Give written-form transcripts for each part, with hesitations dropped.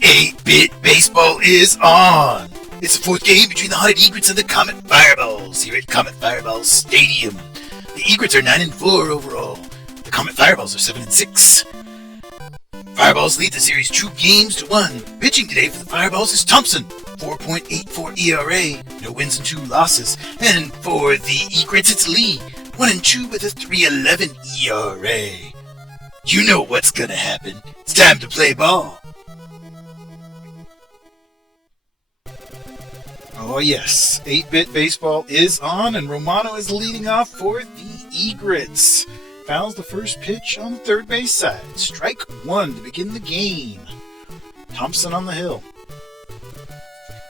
8-Bit Baseball is on! It's the fourth game between the Haunted Egrets and the Comet Fireballs here at Comet Fireball Stadium. The Egrets are 9-4 overall. The Comet Fireballs are 7-6. Fireballs lead the series 2-1. Pitching today for the Fireballs is Thompson, 4.84 ERA, no wins and 2 losses. And for the Egrets, it's Lee, 1-2 with a 3.11 ERA. You know what's gonna happen. It's time to play ball. Oh yes, 8-Bit Baseball is on, and Romano is leading off for the Egrets. Fouls the first pitch on the third base side. Strike one to begin the game. Thompson on the hill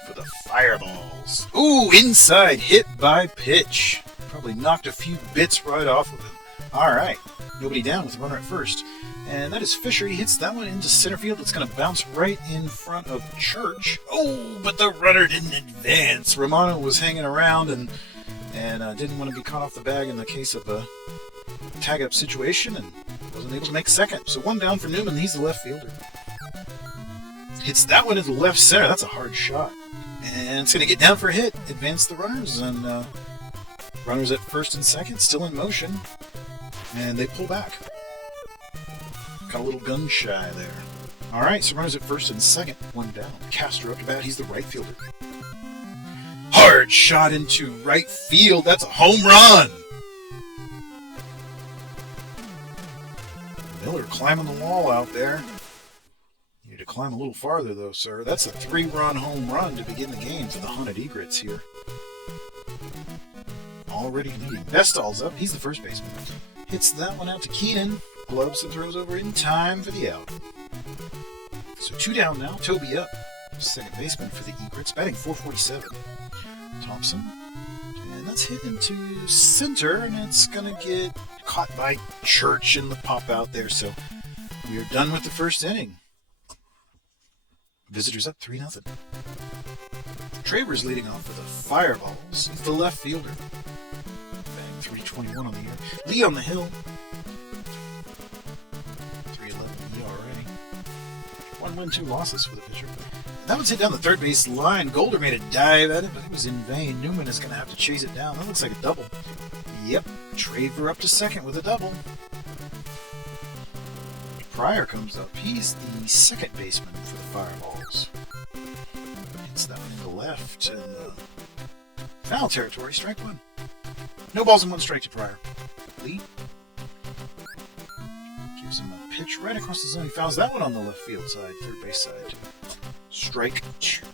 for the Fireballs. Ooh, inside hit by pitch. Probably knocked a few bits right off of him. All right, nobody down with a runner at first. And that is Fisher. He hits that one into center field. It's going to bounce right in front of Church. Oh, but the runner didn't advance. Romano was hanging around and didn't want to be caught off the bag in the case of a tag-up situation and wasn't able to make second. So one down for Newman. He's the left fielder. Hits that one into left center. That's a hard shot. And it's going to get down for a hit. Advance the runners. And runners at first and second still in motion. And they pull back. Got a little gun shy there. All right, so runners at first and second, one down. Castro up to bat. He's the right fielder. Hard shot into right field. That's a home run. Miller climbing the wall out there. You need to climb a little farther, though, sir. That's a 3-run home run to begin the game for the Haunted Egrets here. Already leading. Bestall's up. He's the first baseman. Hits that one out to Keenan. Gloves and throws over in time for the out. So 2 down now. Toby up. Second baseman for the Egrets. Batting .447. Thompson. And that's hit into center. And it's going to get caught by Church in the pop out there. So we are done with the first inning. Visitors up 3-0. Travers leading off for the Fireballs. He's the left fielder. Batting .321 on the year. Lee on the hill. 1 win, 2 losses for the pitcher. That one's hit down the third base line. Golder made a dive at it, but it was in vain. Newman is going to have to chase it down. That looks like a double. Yep, Traver up to second with a double. Pryor comes up. He's the second baseman for the Fireballs. Hits that one in the left. And foul territory, strike one. No balls and 1 strike to Pryor. Lee gives him a pitch right across the zone. He fouls that one on the left field side, third base side. Strike 2.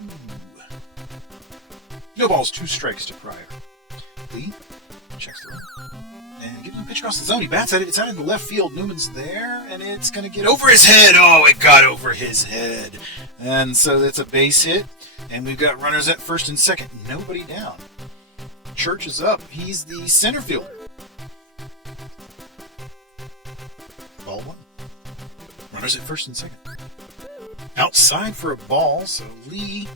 No balls, 2 strikes to Pryor. Lee checks the run and gives him a pitch across the zone. He bats at it. It's out in the left field. Newman's there, and it's going to get over his head. Oh, it got over his head. And so that's a base hit, and we've got runners at first and second. Nobody down. Church is up. He's the center fielder. Ball 1. Runners at first and second. Outside for a ball, so Lee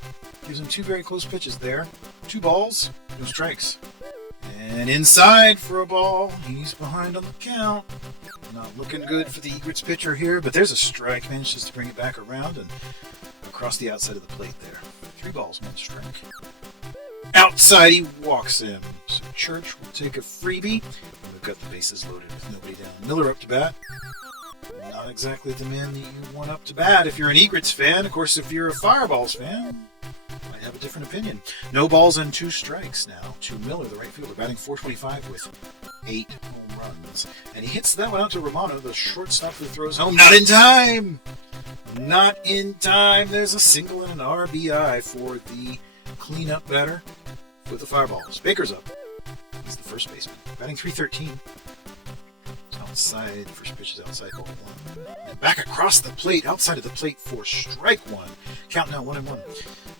gives him 2 very close pitches there. 2 balls, no strikes. And inside for a ball. He's behind on the count. Not looking good for the Egrets pitcher here, but there's a strike. Manages to bring it back around and across the outside of the plate there. 3 balls, 1 strike. Outside, he walks in. So Church will take a freebie. And we've got the bases loaded with nobody down. Miller up to bat. Not exactly the man that you want up to bat if you're an Egrets fan. Of course, if you're a Fireballs fan, you might have a different opinion. No balls and 2 strikes now to Miller, the right fielder, batting .425 with 8 home runs. And he hits that one out to Romano, the shortstop who throws home. Not in time! Not in time. There's a single and an RBI for the cleanup batter for the Fireballs. Baker's up. He's the first baseman, batting .313. Outside, first pitch is outside, ball 1. And back across the plate, outside of the plate for strike 1. Count now 1-1.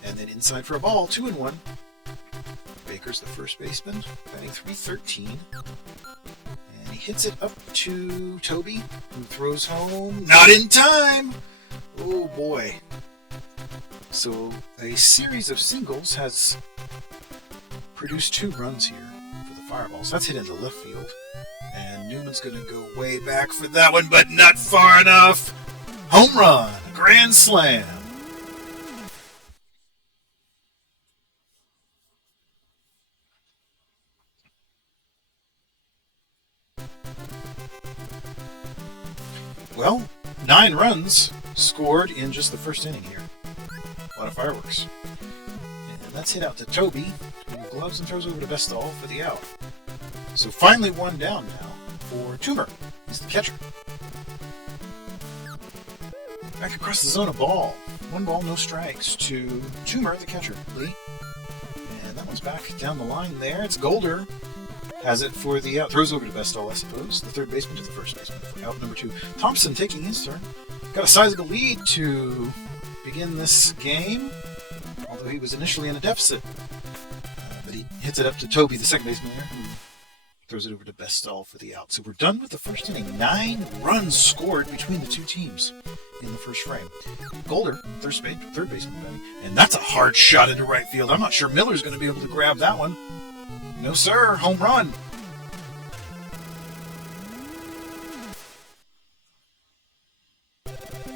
And then inside for a ball, 2-1. Baker's the first baseman, batting .313. And he hits it up to Toby, who throws home. Not in time! Oh boy. So a series of singles has produced 2 runs here for the Fireballs. That's hit into left field. And Newman's going to go way back for that one, but not far enough. Home run. Grand slam. Well, 9 runs scored in just the first inning here. A lot of fireworks. And that's hit out to Toby, who gloves and throws over to Bestall for the out. So finally one down now for Toomer. He's the catcher. Back across the zone, a ball. 1 ball, no strikes to Toomer, the catcher, Lee. And that one's back down the line there. It's Golder. Has it for the out. Throws over to Bestall, I suppose. The third baseman to the first baseman for out number 2. Thompson taking his turn. Got a sizable lead to begin this game, although he was initially in a deficit. But he hits it up to Toby, the second baseman there, who throws it over to Bestall for the out. So we're done with the first inning. 9 runs scored between the two teams in the first frame. Golder, third baseman, and that's a hard shot into right field. I'm not sure Miller's going to be able to grab that one. No, sir. Home run.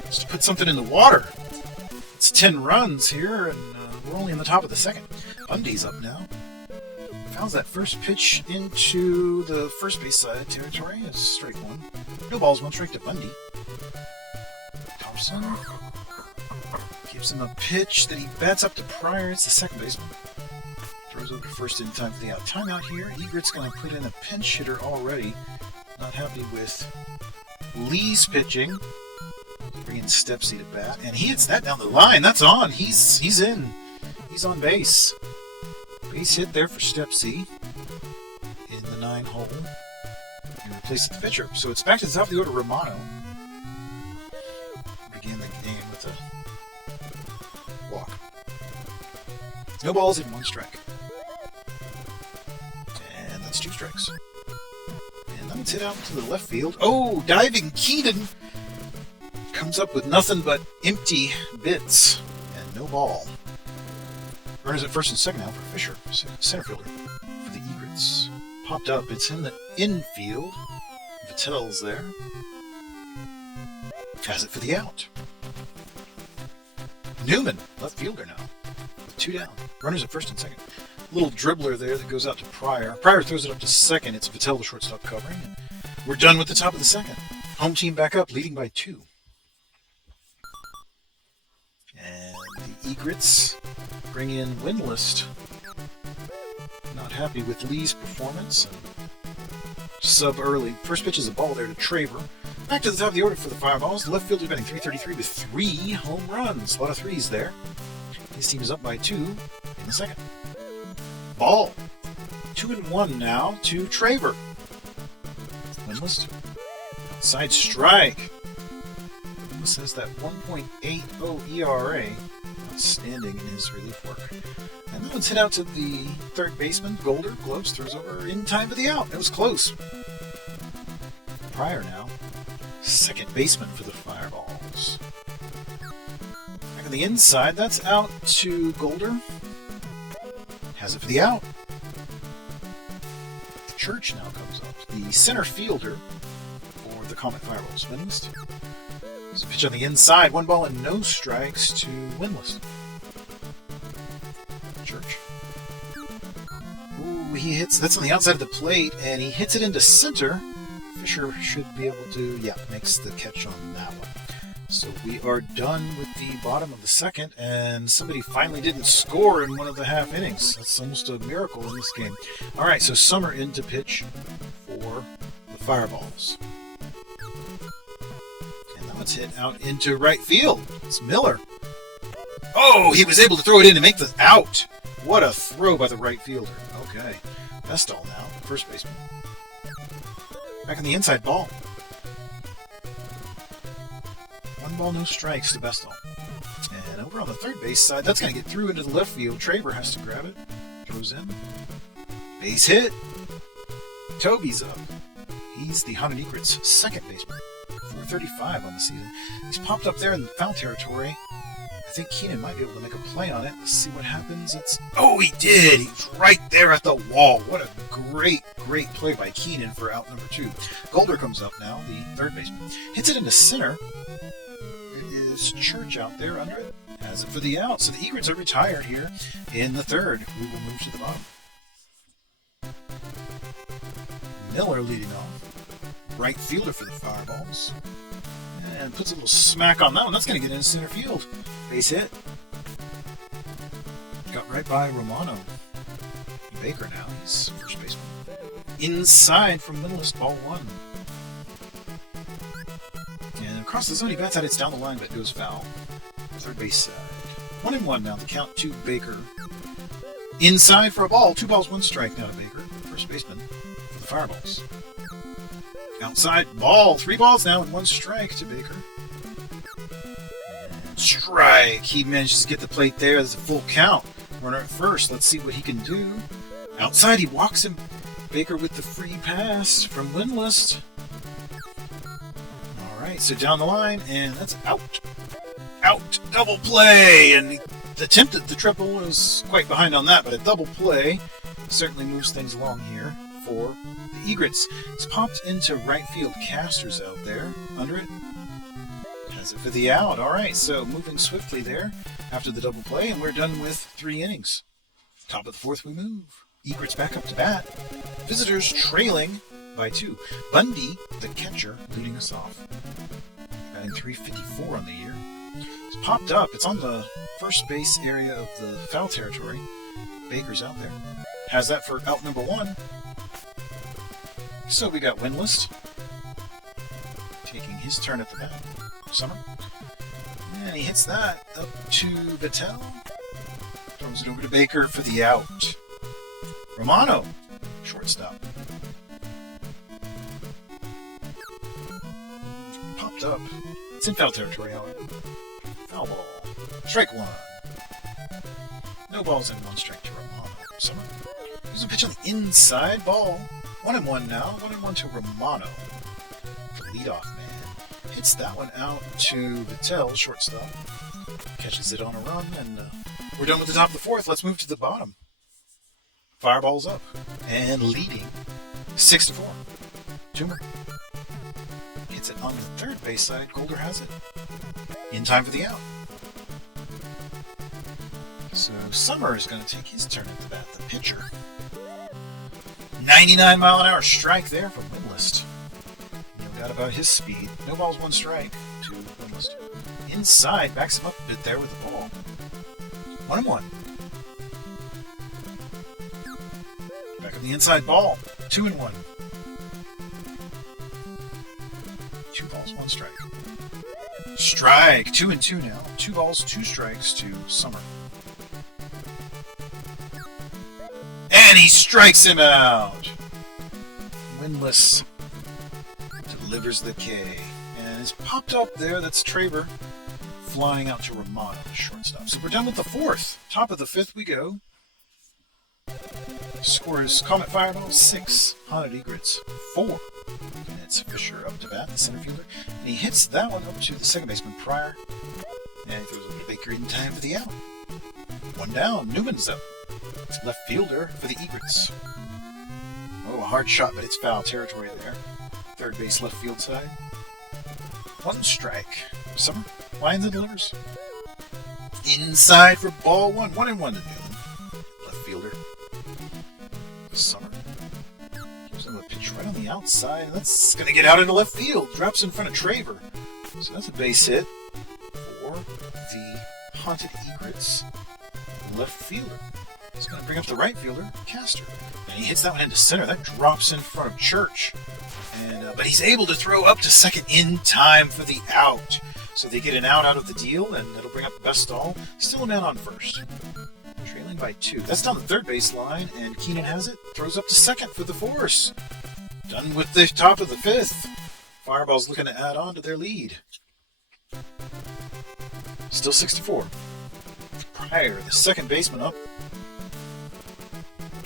Just to put something in the water. It's 10 runs here, and we're only in the top of the second. Bundy's up now. Fouls that first pitch into the first base side territory. It's strike 1. No balls, 1 strike to Bundy. Thompson gives him a pitch that he bats up to Pryor. It's the second baseman. Throws over to first in time for the out. Timeout here. Egrets going to put in a pinch hitter already. Not happy with Lee's pitching. Bringing Stepsy to bat. And he hits that down the line. That's on. He's in. He's on base. Base hit there for Stepsy in the 9 hole. And replaces the pitcher. So it's back to the top of the order, Romano. Begin the game with a walk. No balls in 1 strike. And that's 2 strikes. And that one's hit out to the left field. Oh, diving Keenan comes up with nothing but empty bits and no ball. Runners at first and second now for Fisher, center fielder for the Egrets. Popped up. It's in the infield. Vitel's there. Has it for the out. Newman, left fielder now, with 2 down. Runners at first and second. Little dribbler there that goes out to Pryor. Pryor throws it up to second. It's Vittel, the shortstop, covering. And we're done with the top of the second. Home team back up, leading by 2. And the Egrets bring in Windlist. Not happy with Lee's performance. Sub early. First pitch is a ball there to Traver. Back to the top of the order for the Fireballs. The left fielder batting .333 with 3 home runs. A lot of threes there. His team is up by 2 in the second. Ball. 2-1 now to Traver. Windlist. Side strike. Windlist has that 1.80 ERA. Outstanding in his relief work. And that one's hit out to the third baseman. Golder, gloves, throws over in time for the out. It was close. Pryor now. Second baseman for the Fireballs. Back on the inside, that's out to Golder. Has it for the out. Church now comes up. The center fielder for the Comet Fireballs. Windlist. There's a pitch on the inside. 1 ball and no strikes to Windlist. Church. Ooh, he hits. That's on the outside of the plate, and he hits it into center. Fisher should be able to, makes the catch on that one. So we are done with the bottom of the second, and somebody finally didn't score in one of the half innings. That's almost a miracle in this game. All right, so Summer in to pitch for the Fireballs. And that one's hit out into right field. It's Miller. Oh, he was able to throw it in to make the out. What a throw by the right fielder. Okay. Bestall now, first baseman. Back on the inside, ball. 1 ball, no strikes to Bestall. And over on the third base side, that's going to get through into the left field. Traver has to grab it. Throws in. Base hit. Toby's up. He's the Haunted Egrets' second baseman. 435 on the season. He's popped up there in the foul territory. I think Keenan might be able to make a play on it. Let's see what happens. Oh, he did! He's right there at the wall. What a great play by Keenan for out number 2. Golder comes up now, the third baseman. Hits it into center. this church out there under it. Has it for the out. So the Egrets are retired here in the third. We will move to the bottom. Miller leading off. Right fielder for the Fireballs. And puts a little smack on that one. That's going to get into center field. Base hit. Got right by Romano. Baker now. He's first baseman. Inside from middleist, ball one. And across the zone, he bats out. It's down the line, but it goes foul. Third base side. 1-1 now. The count to Baker. Inside for a ball. 2 balls, 1 strike now to Baker. First baseman for the Fireballs. Outside ball. 3 balls now and 1 strike to Baker. And strike. He manages to get the plate there. That's a full count. Runner at first. Let's see what he can do. Outside, he walks him. Baker with the free pass from Windlist. Alright, so down the line, and that's out. Out. Double play. And he attempted the triple. Was quite behind on that, but a double play certainly moves things along here for the Egrets. It's popped into right field. Caster's out there. Under it. Has it for the out. Alright, so moving swiftly there after the double play, and we're done with 3 innings. Top of the 4th we move. Egrets back up to bat. Visitors trailing by 2. Bundy, the catcher, leading us off. Batting .354 on the year. It's popped up. It's on the first base area of the foul territory. Baker's out there. Has that for out number 1. So we got Windlist taking his turn at the bat. Summer. And he hits that up to Vettel. Throws it over to Baker for the out. Romano, shortstop. Popped up. It's in foul territory, however. Foul ball. Strike 1. No balls and 1 strike to Romano. Summer. There's a pitch on the inside. Ball. 1-1 now. 1-1 to Romano. The leadoff man. Hits that one out to Vettel, shortstop. Catches it on a run, and we're done with the top of the 4th. Let's move to the bottom. Fireballs up and leading 6-4. Toomer hits it on the third base side. Golder has it in time for the out. So Summer is going to take his turn at the bat. The pitcher. 99-mile-an-hour strike there from Windlist. No doubt about his speed. No balls, 1 strike to Windlist. Inside, backs him up a bit there with the ball. 1-1. Back on the inside ball. 2-1. 2 balls, 1 strike. Strike. 2-2 now. 2 balls, 2 strikes to Summer. And he strikes him out. Windless delivers the K. And it's popped up there. That's Traber flying out to Romano, the shortstop. So we're done with the 4th. Top of the 5th we go. Score is Comet Fireball 6, Haunted Egrets 4. And it's Fisher up to bat, the center fielder. And he hits that one up to the second baseman, Pryor. And he throws it over to Baker in time for the out. 1 down. Newman's up. It's left fielder for the Egrets. Oh, a hard shot, but it's foul territory there. Third base left field side. 1 strike. Summer lines and delivers. Inside for ball 1. 1-1 to Newman. Left fielder. Summer. Gives him a pitch right on the outside. That's going to get out into left field. Drops in front of Traver. So that's a base hit for the Haunted Egrets left fielder. He's going to bring up the right fielder, Caster. And he hits that one into center. That drops in front of Church. And but he's able to throw up to second in time for the out. So they get an out of the deal, and it'll bring up the best stall. Still a man on first. Trailing by 2. That's down the third base line, and Keenan has it. Throws up to second for the force. Done with the top of the 5th. Fireball's looking to add on to their lead. Still 6-4. Pryor, the second baseman, up.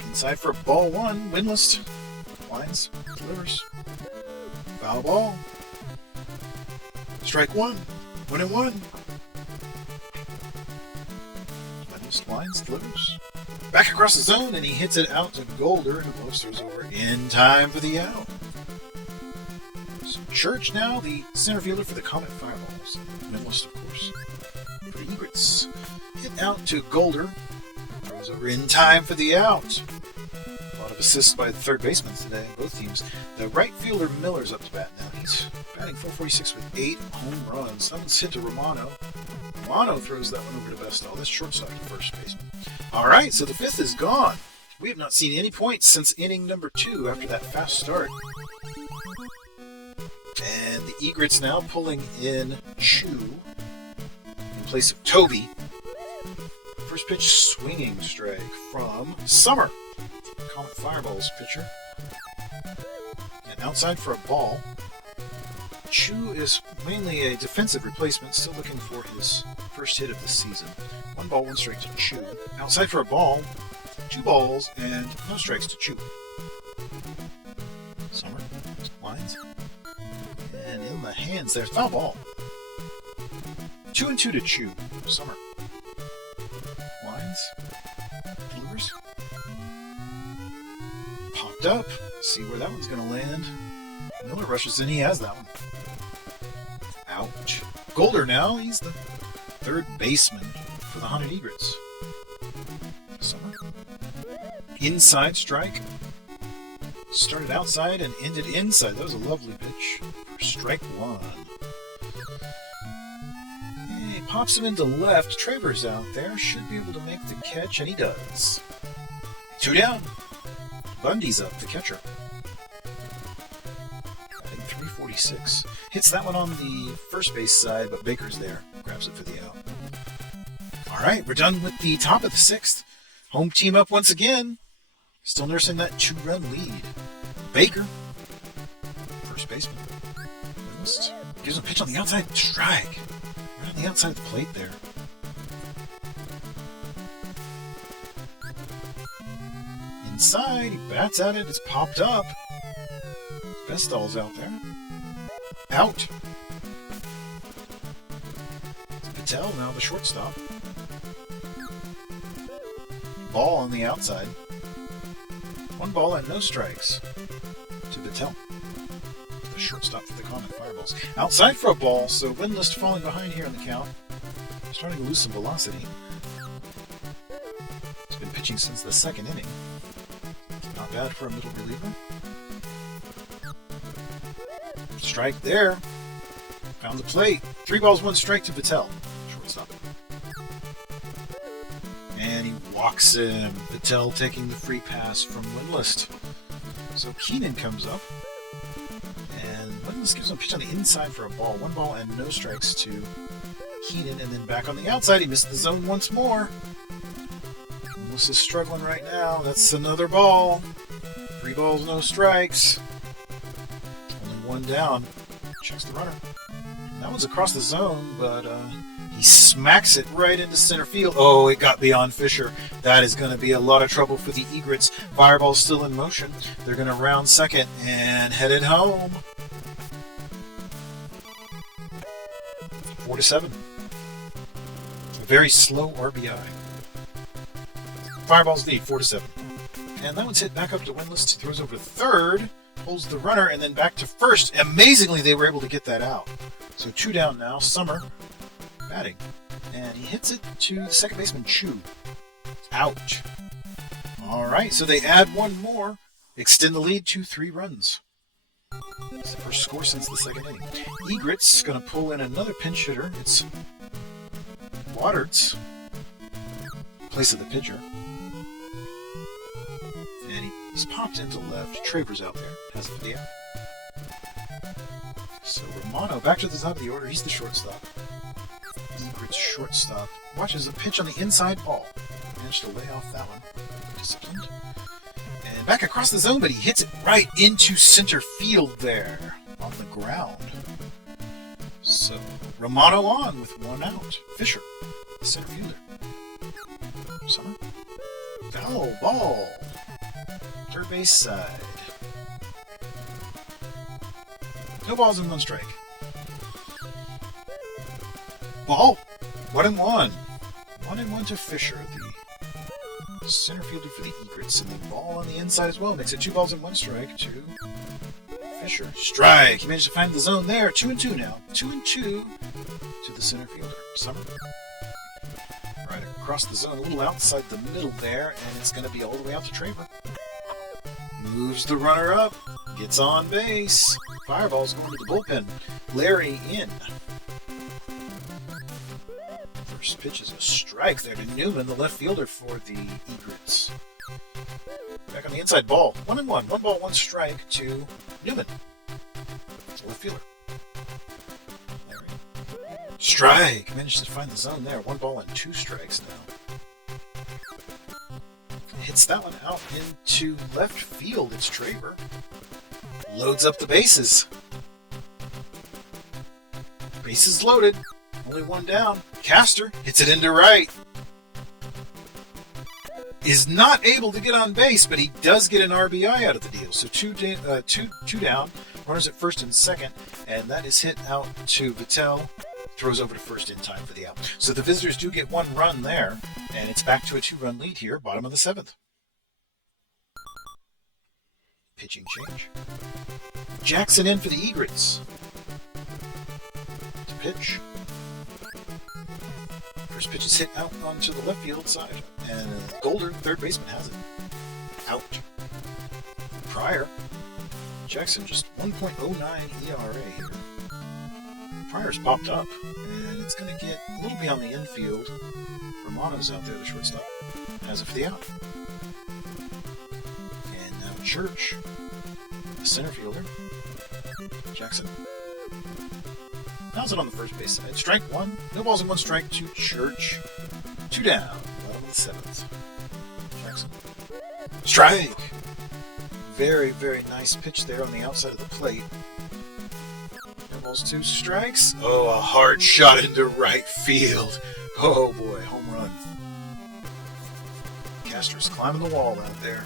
Inside for ball 1. Windless. Lines. Delivers. Foul ball. Strike 1. 1-1. Lines, delivers. Back across the zone, and he hits it out to Golder, who posters over in time for the out. So Church now, the center fielder for the Comet Fireballs. Minimalist, of course. For the Egrets. Hit out to Golder. Throws over in time for the out. A lot of assists by the third baseman today, both teams. The right fielder Miller's up to bat now. He's batting .446 with 8 home runs. That one's hit to Romano. Romano throws that one over to Bestall. That's shortstop to first baseman. Alright, so the fifth is gone. We have not seen any points since inning number 2 after that fast start. And the Egrets now pulling in Chu in place of Toby. First pitch swinging strike from Summer. Comet Fireballs pitcher. And outside for a ball. Chu is mainly a defensive replacement, still looking for his first hit of the season. 1 ball, 1 strike to Chu. Outside for a ball, 2 balls, and no strikes to Chu. Summer lines. And in the hands there, foul ball. 2-2 to Chu. Summer. Lines. Delivers. Popped up. See where that one's going to land. Miller rushes in. He has that one. Ouch. Golder now. He's the third baseman for the Haunted Egrets. Summer. Inside strike. Started outside and ended inside. That was a lovely pitch for strike 1. He pops him into left. Travers out there. Should be able to make the catch, and he does. 2 down. Bundy's up, the catcher. Batting .346. Hits that one on the first base side, but Baker's there. Grabs it for the out. Alright, we're done with the top of the 6th. Home team up once again. Still nursing that 2-run lead. Baker, first baseman. Gives him a pitch on the outside. Strike. Right on the outside of the plate there. Inside, he bats at it. It's popped up. Bestall's out there. Out. Patel now the shortstop. Ball on the outside. 1 ball and no strikes to Patel. The shortstop for the Comet Fireballs. Outside for a ball, so Windlist falling behind here on the count. Starting to lose some velocity. He's been pitching since the 2nd inning. Not bad for a middle reliever. Strike there. Found the plate. 3 balls, 1 strike to Patel. Shortstop. And he walks him. Patel taking the free pass from Windlist. So Keenan comes up. And Windlist gives him a pitch on the inside for a ball. 1 ball and no strikes to Keenan. And then back on the outside. He missed the zone once more. Windlist is struggling right now. That's another ball. 3 balls, no strikes. Only 1 down. Checks the runner. That one's across the zone, but he smacks it right into center field. Oh, it got beyond Fisher. That is going to be a lot of trouble for the Egrets. Fireball's still in motion. They're going to round second and head it home. 4-7. A very slow RBI. Fireballs lead 4-7. And that one's hit back up to Windlist. He throws over third, holds the runner, and then back to first. Amazingly, they were able to get that out. So 2 down now. Summer batting. And he hits it to the second baseman, Chu. Ouch. Alright, so they add 1 more. Extend the lead to 3 runs. It's the first score since the 2nd inning. Egrets going to pull in another pinch hitter. It's Waterts, in place of the pitcher. And he's popped into left. Travers out there. Has it for the out. So Romano back to the top of the order. He's the shortstop. Egrets shortstop. Watches a pitch on the inside ball. Managed to lay off that one. Disciplined. And back across the zone, but he hits it right into center field there. On the ground. So Romano on with 1 out. Fisher, the center fielder. Summer. Foul ball. Third base side. No balls and 1 strike. Ball. 1-1. 1-1 to Fisher, the center fielder for the Egrets. And the ball on the inside as well. Makes it 2 balls and 1 strike to smasher. Strike. He managed to find the zone there. 2-2 now. 2-2 to the center fielder. Summer. Right across the zone, a little outside the middle there, and it's going to be all the way out to Traver. Moves the runner up. Gets on base. Fireball's going to the bullpen. Larry in. First pitch is a strike there to Newman, the left fielder for the Egrets. Back on the inside, ball. 1-1. 1 ball, 1 strike to Newman, left fielder. Larry. Strike. Managed to find the zone there. 1 ball and 2 strikes now. Hits that one out into left field. It's Traver. Loads up the bases. Bases loaded. Only 1 down. Caster hits it into right. Is not able to get on base, but he does get an RBI out of the deal. So two down. Runners at first and second, and that is hit out to Vittel. Throws over to first in time for the out. So the visitors do get 1 run there, and it's back to a 2-run lead here, bottom of the 7th. Pitching change. Jackson in for the Egrets. To pitch. First pitch is hit out onto the left field side, and Golder, third baseman, has it. Out. Pryor. Jackson just 1.09 ERA here. Pryor's popped up, and it's going to get a little beyond the infield. Romano's out there, the shortstop, has it for the out. And now Church, the center fielder. Jackson. How's it on the first base side? Strike 1. No balls and 1 strike to Church. 2 down. Bottom of the 7th. Jackson. Strike! Very, very nice pitch there on the outside of the plate. No balls, 2 strikes. Oh, a hard shot into right field. Oh boy, home run. Castor's climbing the wall out there.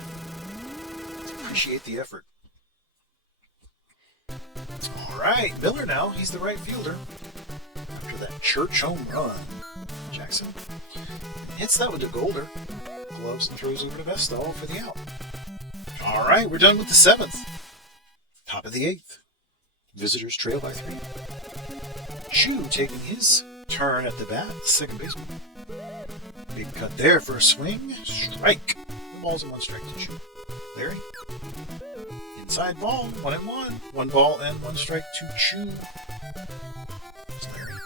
Appreciate the effort. Alright, Miller now. He's the right fielder. After that Church home run. Jackson hits that one to Golder. Gloves and throws over to Vestall for the out. Alright, we're done with the 7th. Top of the 8th. Visitors trail by 3. Chu taking his turn at the bat, second baseman. Big cut there for a swing. Strike. No balls and 1 strike to Chu. Larry. Inside ball, 1-1. 1 ball and 1 strike to Chu. Larry.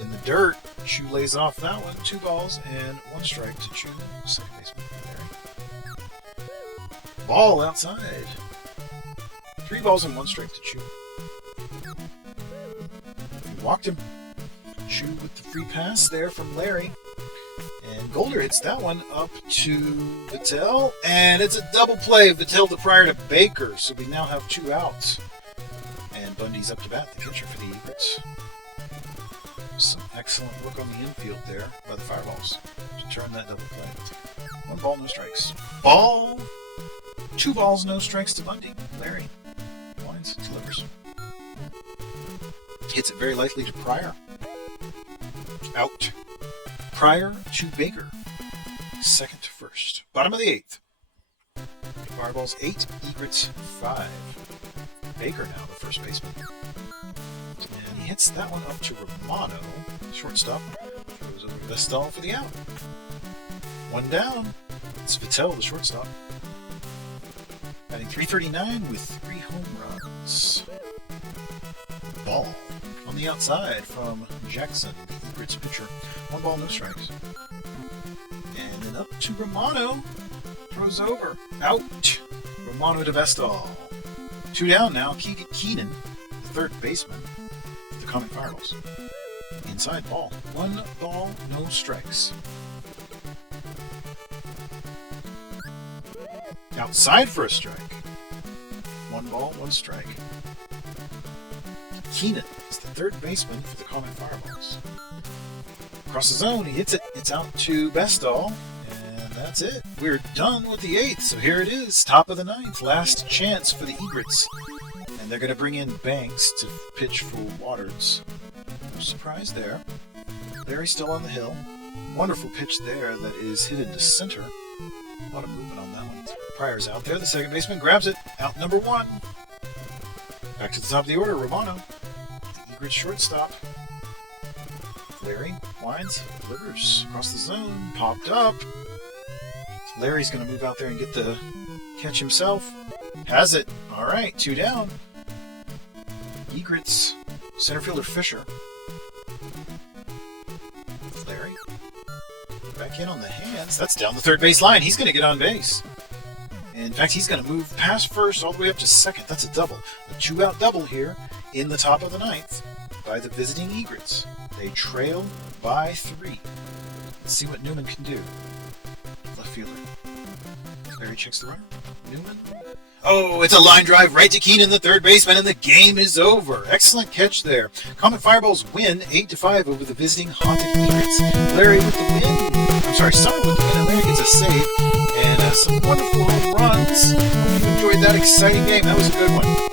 In the dirt, Chu lays off that one. 2 balls and 1 strike to Chu. Second baseman, Larry. Ball outside. 3 balls and 1 strike to Chu. Walked him. Chu with the free pass there from Larry. And Golder hits that one up to Vittel. And it's a double play. Vittel to Pryor to Baker. So we now have 2 outs. And Bundy's up to bat, the pitcher for the Egrets. Some excellent work on the infield there by the Fireballs to turn that double play. 1 ball, no strikes. Ball. 2 balls, no strikes to Bundy. Larry winds, delivers. Hits it very likely to Pryor. Out. Pryor to Baker. Second to first. Bottom of the 8th. Fireballs 8, Egrets 5. Baker now the first baseman. And he hits that one up to Romano, shortstop. Throws over to Vestall for the out. 1 down. It's Vittel, the shortstop. Batting .339 with 3 home runs. Ball on the outside from Jackson, the Egrets pitcher. 1 ball, no strikes. And then up to Romano. Throws over. Out. Romano to Vestall. 2 down now. Keenan, the third baseman, the Comet Fireballs. Inside ball. 1 ball, no strikes. Outside for a strike. 1 ball, 1 strike. Keenan is the third baseman for the Comet Fireballs. Across the zone, he hits it. It's out to Vestall. And that's it. We're done with the 8th. So here it is. Top of the 9th. Last chance for the Egrets. And they're going to bring in Banks to pitch for Waters. No surprise there. Larry still on the hill. Wonderful pitch there that is hit into center. A lot of movement on that one. Pryor's out there. The second baseman grabs it. Out number 1. Back to the top of the order, Romano. The Egrets shortstop. Larry winds, delivers across the zone, popped up. Larry's going to move out there and get the catch himself. Has it. All right, 2 down. Egrets, center fielder Fisher. Larry, back in on the hands. That's down the third base line. He's going to get on base. In fact, he's going to move past first all the way up to second. That's a double. A 2-out double here in the top of the 9th by the visiting Egrets. They trail by 3. Let's see what Newman can do. Left fielder. Larry checks the runner. Newman. Oh, it's a line drive right to Keenan, the third baseman, and the game is over. Excellent catch there. Comet Fireballs win 8-5 over the visiting Haunted Egrets. Larry with the win. I'm sorry, Summer with the win, and Larry gets a save. And some wonderful home runs. Hope you enjoyed that exciting game. That was a good one.